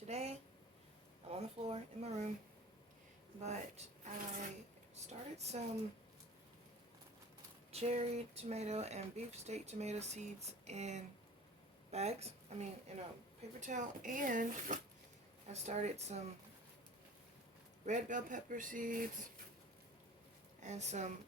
Today I'm on the floor in my room, but I started some cherry tomato and beef steak tomato seeds in bags, in a paper towel, and I started some red bell pepper seeds and some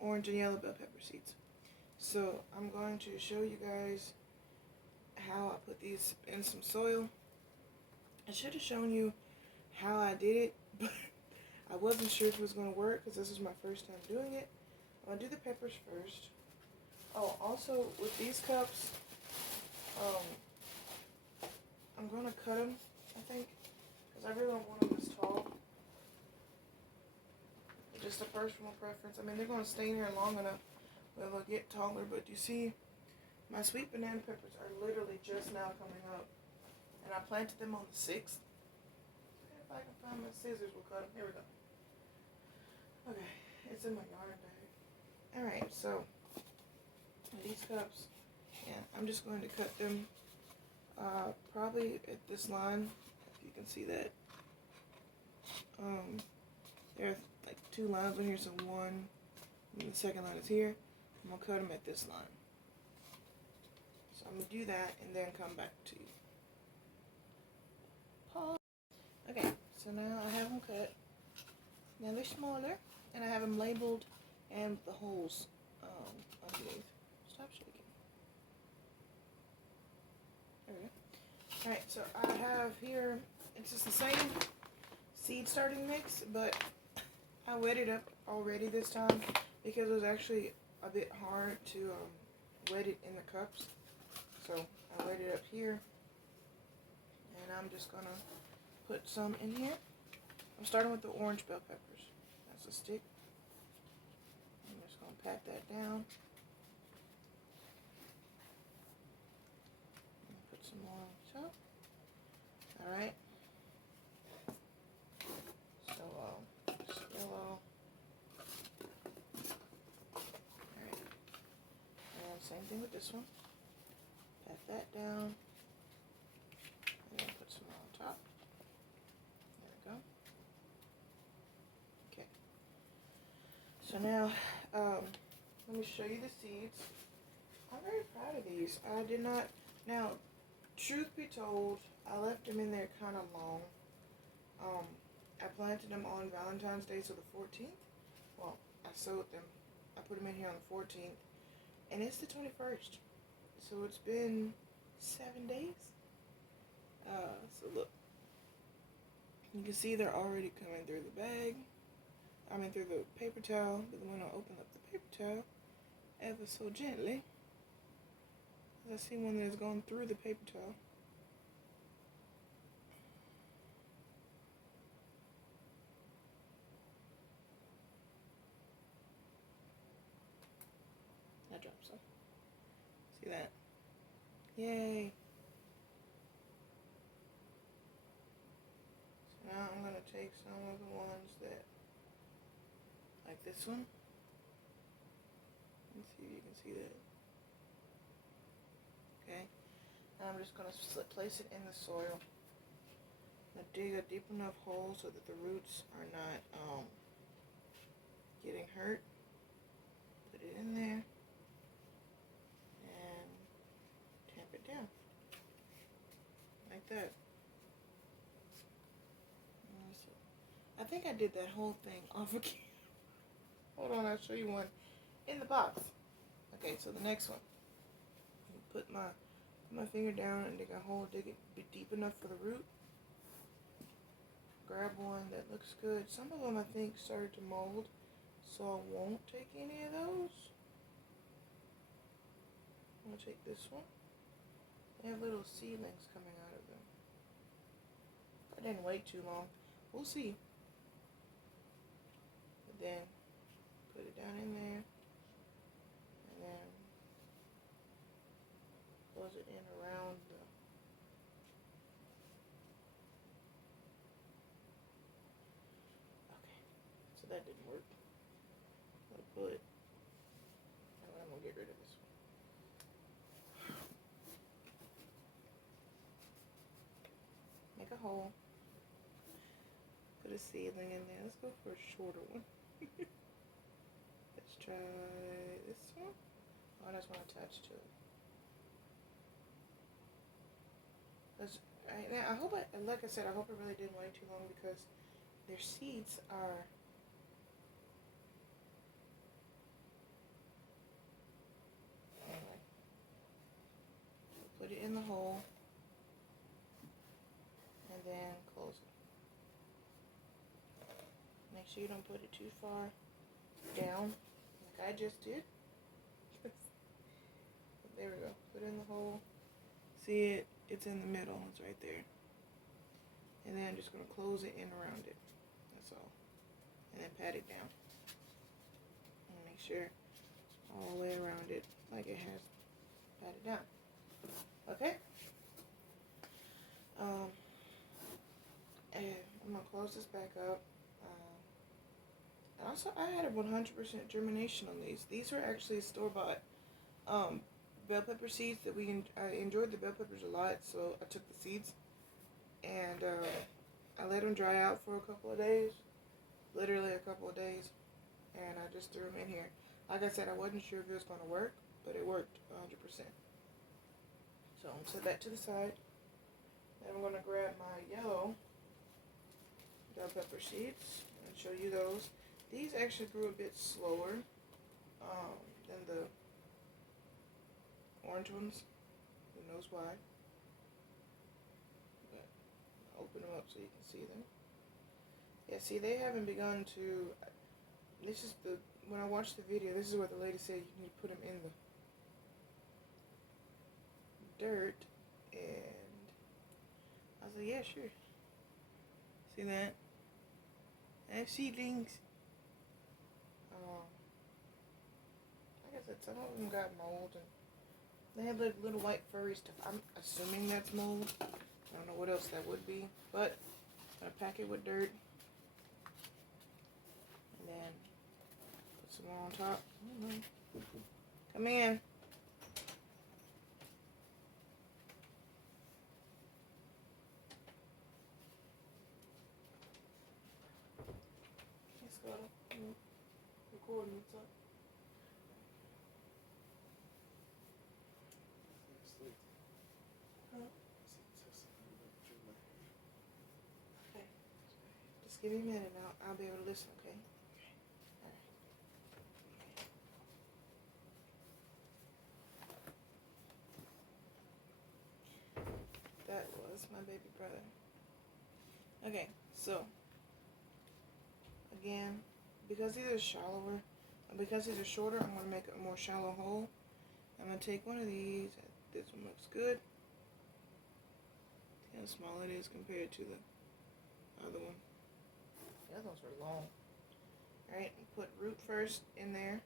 orange and yellow bell pepper seeds. So I'm going to show you guys how I put these in some soil. I should have shown you how I did it, but I wasn't sure if it was going to work because this is my first time doing it. I'm going to do the peppers first. Oh, also with these cups, I'm going to cut them, I think, because I really don't want them this tall. Just a personal preference. They're going to stay in here long enough where they'll get taller, but you see, my sweet banana peppers are literally just now coming up. And I planted them on the 6th. If I can find my scissors, we'll cut them. Here we go. Okay, it's in my yard bag. Alright, so these cups, and I'm just going to cut them probably at this line, if you can see that. There are like 2 lines on here, so one, and the second line is here. I'm going to cut them at this line. So I'm going to do that and then come back to you. Pause. Okay, so now I have them cut. Now they're smaller, and I have them labeled and the holes underneath. Stop shaking. There we go. Alright, so I have here, it's just the same seed starting mix, but I wet it up already this time because it was actually a bit hard to wet it in the cups. So I wet it up here, and I'm just gonna put some in here. I'm starting with the orange bell peppers. That's a stick. I'm just gonna pat that down. Put some more on top. Alright. So, just yellow. Alright. And same thing with this one. Pat that down. And then put some more on top. There we go. Okay. So now, let me show you the seeds. I'm very proud of these. I did not, now, truth be told, I left them in there kind of long. I planted them on Valentine's Day, so the 14th. Well, I sowed them. I put them in here on the 14th. And it's the 21st. So it's been 7 days. So look. You can see they're already coming through the bag. Through the paper towel. But then when I open up the paper towel, ever so gently, I see one that has gone through the paper towel. I dropped some. See that? Yay! So now I'm going to take some of the ones that, like this one. Let's see if you can see that. Okay. And I'm just going to place it in the soil. Now dig a deep enough hole so that the roots are not getting hurt. Put it in there. And tamp it down. Like that. I think I did that whole thing off again. Hold on, I'll show you one in the box. Okay, so the next one. Put my finger down and dig a hole, dig it deep enough for the root. Grab one that looks good. Some of them I think started to mold, so I won't take any of those. I'm gonna take this one. They have little seedlings coming out of them. I didn't wait too long. We'll see. But then put it down in there, and then close it in around the. Okay, so that didn't work. I'm gonna pull it, and I'm gonna get rid of this one. hole. Put a seedling in there. Let's go for a shorter one. Let's try this one. Oh, I just want to attach to it. Right now, I hope like I said, I hope it really didn't wait too long because their seeds are anyway. Put it in the hole and then close it. Make sure you don't put it too far down like I just did. There we go. Put it in the hole. See it? It's in the middle. It's right there. And then I'm just going to close it in around it. That's all. And then pat it down. And make sure all the way around it like it has patted down. Okay? And I'm going to close this back up. And also, I had a 100% germination on these. These were actually store-bought bell pepper seeds that I enjoyed the bell peppers a lot, so I took the seeds and I let them dry out for a couple of days, literally a couple of days, and I just threw them in here. Like I said, I wasn't sure if it was going to work, but it worked 100%. So I'm going to set that to the side. Then I'm going to grab my yellow bell pepper seeds and show you those. These actually grew a bit slower than the orange ones. Who knows why? But I'll open them up so you can see them. Yeah, see, they haven't begun to. This is when I watched the video, this is what the lady said. You need to put them in the dirt, and I was like, yeah, sure. See that? I have seedlings. Like I said, some of them got mold, and they had like little white furry stuff. I'm assuming that's mold. I don't know what else that would be, but I'm gonna pack it with dirt, and then put some more on top. I don't know. Come in. Let's go. Recording. What's up? Okay. Just give me a minute now. I'll be able to listen, okay? Alright. That was my baby brother. Okay, so again, because these are shallower, because these are shorter, I'm going to make a more shallow hole. I'm going to take one of these. This one looks good. See how small it is compared to the other one. The other ones were long. Alright, put root first in there.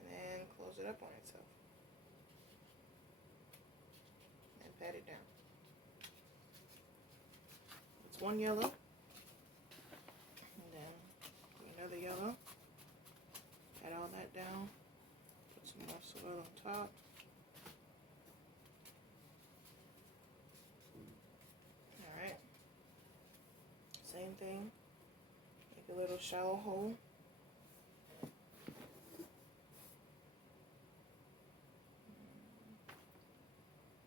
And then close it up on itself. And pat it down. It's one yellow. And then do another yellow. Pat all that down. Put some more soil on top. Alright. Same thing. Make a little shallow hole.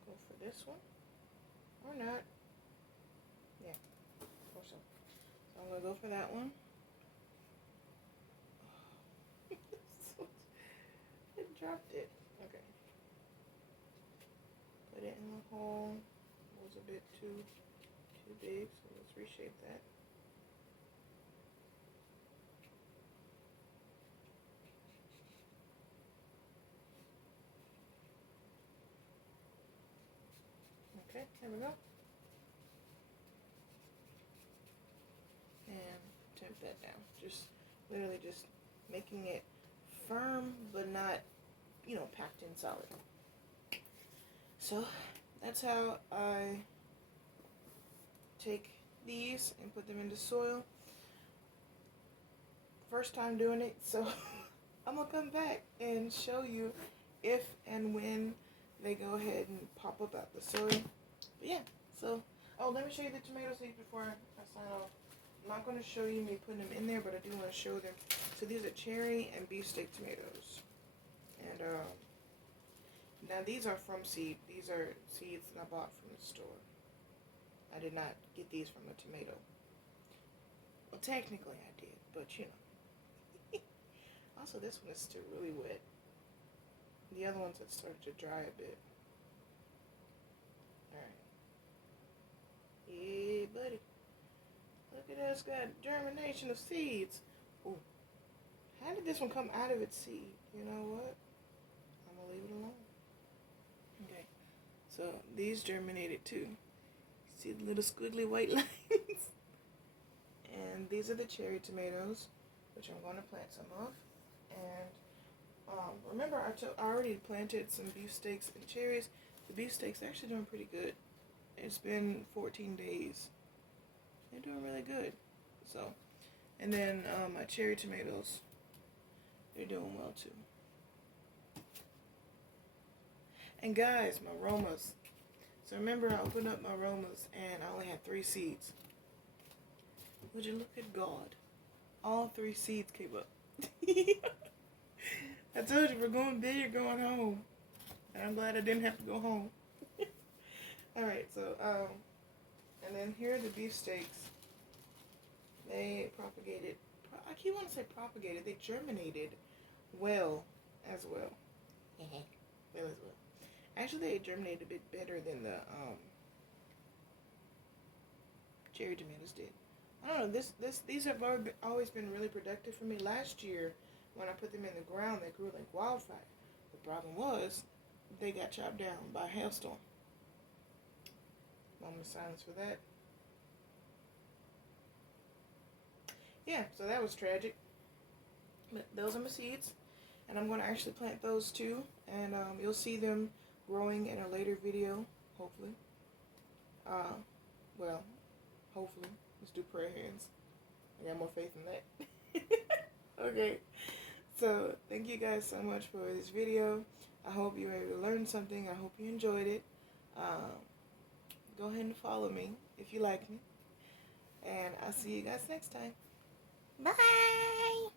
Go for this one. Or not. Yeah. Or so. So I'm going to go for that one. It dropped it. Okay. Put it in the hole. It was a bit too big, so let's reshape that. Okay, there we go. And tamp that down. Just literally just making it firm, but not, packed in solid. So that's how I take these and put them into soil. First time doing it, so I'm gonna come back and show you if and when they go ahead and pop up out the soil. But yeah, so Oh, let me show you the tomato seeds before I sign off. I'm not going to show you me putting them in there, but I do want to show them. So these are cherry and beefsteak tomatoes. And now these are from seed. These are seeds that I bought from the store. I did not get these from a tomato. Well, technically I did, but you know. Also, this one is still really wet. The other ones have started to dry a bit. Alright. Yeah, buddy. Look at us, got germination of seeds. Ooh. How did this one come out of its seed? You know what? I'm going to leave it alone. Okay. So, these germinated too. See the little squiggly white lines? And these are the cherry tomatoes, which I'm going to plant some of. And remember, I already planted some beefsteaks and cherries. The beefsteaks are actually doing pretty good. It's been 14 days. They're doing really good. So, and then my cherry tomatoes, they're doing well too. And guys, my Romas. So remember, I opened up my Romas and I only had 3 seeds. Would you look at God? All 3 seeds came up. I told you, we're going big, you're going home. And I'm glad I didn't have to go home. Alright, so, and then here are the beefsteaks. They propagated, I keep wanting to say propagated, they germinated well as well. Well as well. Actually, they germinated a bit better than the cherry tomatoes did. I don't know, these have always been really productive for me. Last year, when I put them in the ground, they grew like wildfire. The problem was, they got chopped down by a hailstorm. Moment of silence for that. Yeah, so that was tragic. But those are my seeds, and I'm going to actually plant those too, and you'll see them growing in a later video, hopefully. Well, hopefully. Let's do prayer hands. I got more faith in that. Okay. So, thank you guys so much for this video. I hope you were able to learn something. I hope you enjoyed it. Go ahead and follow me if you like me. And I'll see you guys next time. Bye!